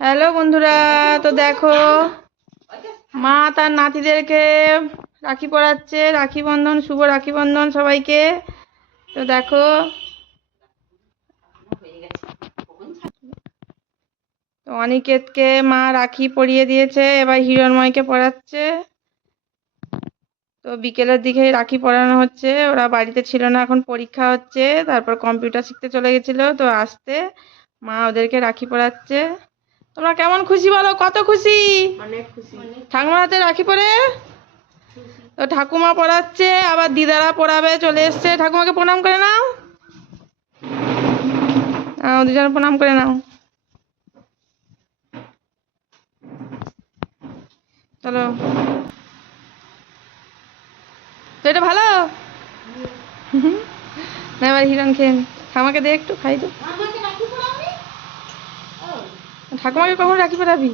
Hello বন্ধুরা, তো দেখো মা তার নাতিদেরকে রাখি পরাচ্ছে। রাখি বন্ধন, শুভ রাখি বন্ধন সবাইকে। তো দেখো তো অনিকেতকে মা রাখি পরিয়ে দিয়েছে, এবার হিরণময়কে পরাচ্ছে। তো বিকেলের দিকে রাখি পরানো হচ্ছে, ওরা বাড়িতে ছিল না, এখন পরীক্ষা হচ্ছে, তারপর কম্পিউটার শিখতে চলে গেছিল, তো আসতে মা ওদেরকে রাখি পরাচ্ছে। তোমরা কেমন খুশি বলো? কত খুশি? অনেক খুশি। ঠাকুমার হাতে রাখি পরে তো ঠাকুমা পড়াচ্ছে, আবার দিদারা পড়াবে চলে এসছে। ঠাকুমাকে প্রণাম করে নাও, দুজন প্রণাম করে নাও। চলো, তো এটা ভালো না? এবার হিরণ খেন, ঠাকুমাকে দে একটু খাই তো। ঠাকুমাকে কখন রাখি পরাবি?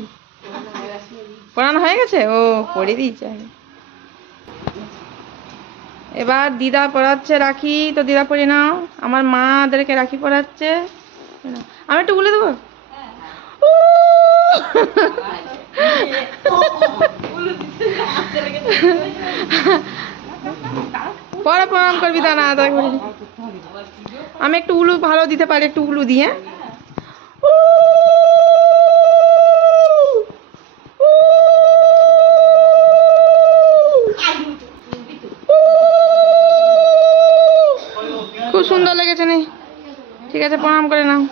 পড়ানো হয়ে গেছে? ও পড়ে দিয়েছে। এবার দিদা পড়াচ্ছে রাখি, তো দিদা পড়ে নাও। আমার মাদেরকে রাখি পড়াচ্ছে, আমি একটু বলে দেবো। পরে প্রণাম করবি, তা না আমি একটু উলু ভালো দিতে পারি, একটু উলু দিয়ে। খুব সুন্দর লেগেছে নে, ঠিক আছে প্রণাম করে নাও।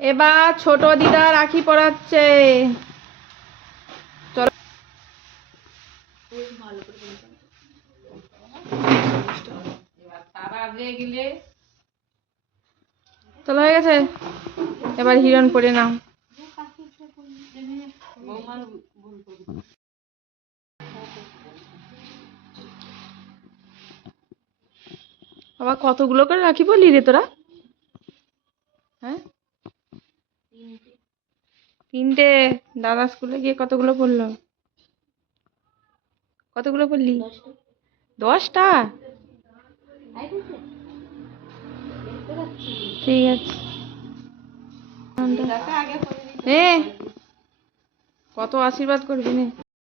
এবার ছোট দিদা রাখি পরাচ্ছে। চলো, চলো হয়ে গেছে, এবার হিরণ পরে নাও। বাবা কতগুলো করে রাখি পরলি রে তোরা? হ্যাঁ, 3টে। দাদা স্কুলে গিয়ে কতগুলো পড়লো? কতগুলো পড়লি? 10টা। ঠিক আছে, কত আশীর্বাদ করবি নে।